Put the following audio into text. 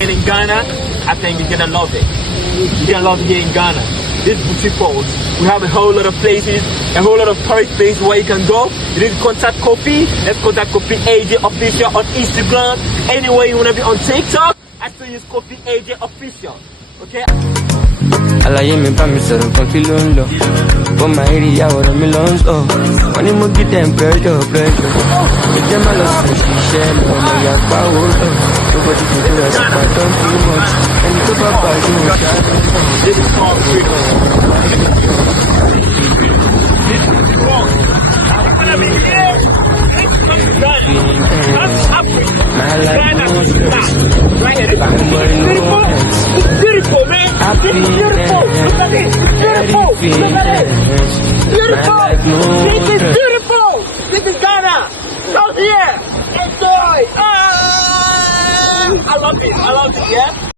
And in Ghana, I think you're gonna love it. You're gonna love it here in Ghana. This Boti Falls, we have a whole lot of places, a whole lot of tourist places where you can go. You need to contact Kofi. Let's contact Kofi AJ Official on Instagram. Anywhere you wanna be on TikTok, I still use Kofi AJ Official. Okay? Àlàyé mi bá mi sọ̀rọ̀ kan kí ló ń lọ. Ó máa ń rí ìyàwó rẹ̀ mi lọ ń sọ. Wọ́n ní mo gí dem pressure. Ó jẹ́ má lọ sùn ṣiṣẹ́ lọ, ọmọ ìyá pa owó lọ. Nobody can do us, but don't too much. Ẹni tó bá bá yóò ṣáájú náà. This is all free. This is wrong. I'm gonna be here. It's Ghana. That's Africa. Ghana is that. Right here. This is beautiful. It's beautiful, man. This is beautiful. Look at this. It's beautiful. Look at it. Beautiful. This is beautiful. This is Ghana. Come here. Enjoy. Ah! I love it. I love it. Yeah.